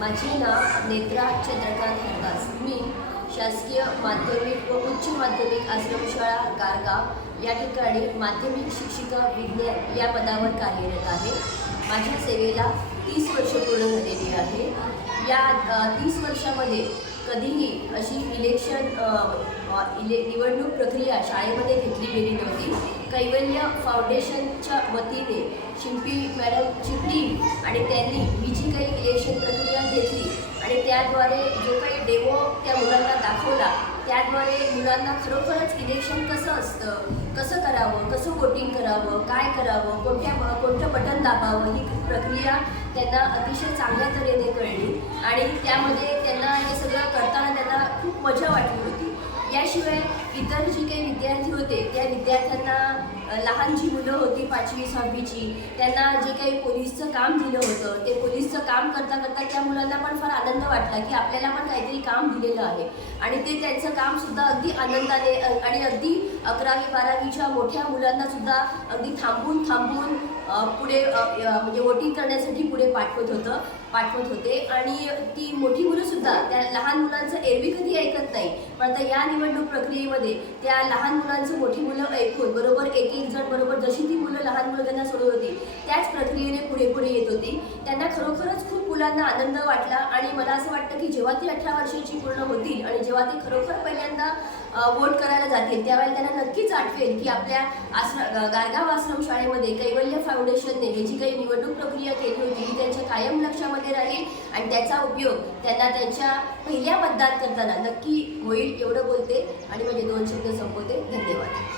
माझे नाव नेत्रा चंद्रकांत हरदास। मी शासकीय माध्यमिक व उच्च माध्यमिक आश्रमशाळा गारगाव या ठिकाणी माध्यमिक शिक्षिका विज्ञान या पदावर कार्यरत आहे। माझ्या सेवेला 30 वर्ष पूर्ण झालेली आहे। या 30 वर्षामध्ये कधीही अशी निवडणूक प्रक्रिया शाळेमध्ये घेतली गेली नव्हती। कैवल्य फाउंडेशनच्या वतीने शिंपी मॅडमची टीम आणि त्यांनी ही जी काही इलेक्शन प्रक्रिया घेतली आणि त्याद्वारे जो काही डेमो त्या मुलांना दाखवला, त्याद्वारे मुलांना खरोखरच इलेक्शन कसं असतं, कसं करावं, कसं वोटिंग करावं, काय करावं, कोणतं बटन दाबावं, ही प्रक्रिया त्यांना अतिशय चांगल्या तऱ्हेने कळली आणि त्यामध्ये त्यांना हे सगळं करताना त्यांना खूप मजा वाटली होती। याशिवाय इतर जी काही विद्यार्थी होते त्या विद्यार्थ्यांना लहान जी मुलं होती 5वी 6वीची, त्यांना जे काही पोलीसचं काम दिलं होतं ते पोलीसचं काम करता करता त्या मुलांना पण फार आनंद वाटला की आपल्याला पण काहीतरी काम दिलेलं आहे आणि ते त्यांचं कामसुद्धा अगदी आनंदाने आणि अगदी 11वी 12वीच्या मोठ्या मुलांनासुद्धा अगदी थांबून पुढे म्हणजे वोटिंग करण्यासाठी पुढे पाठवत होते आणि ती मोठी मुलंसुद्धा त्या लहान मुलांचं एरवी कधी ऐकत नाही, पण आता या निवडणूक प्रक्रियेमध्ये त्या लहान मुलांचं मोठी मुलं ऐकून बरोबर एक जण बरोबर जशी ती मुलं लहान मुलं त्यांना सोडत होती त्याच प्रक्रियेने पुढे येत होती। त्यांना खरोखरच खूप मुलांना आनंद वाटला आणि मला असं वाटतं की जेव्हा ती 18 वर्षाची पूर्ण होतील आणि जेव्हा ती खरोखर पहिल्यांदा वोट करायला जातील त्यावेळेला त्यांना नक्कीच आठवेल की आपल्या गारगाव आश्रमशाळेमध्ये कैवल्य फाउंडेशनने ही जी काही निवडणूक प्रक्रिया केली होती ही त्यांच्या कायम लक्षामध्ये राहील आणि त्याचा उपयोग त्यांना त्यांच्या पहिल्या मतदान करताना नक्की होईल एवढं बोलते आणि माझे 2 शब्द संपवते। धन्यवाद।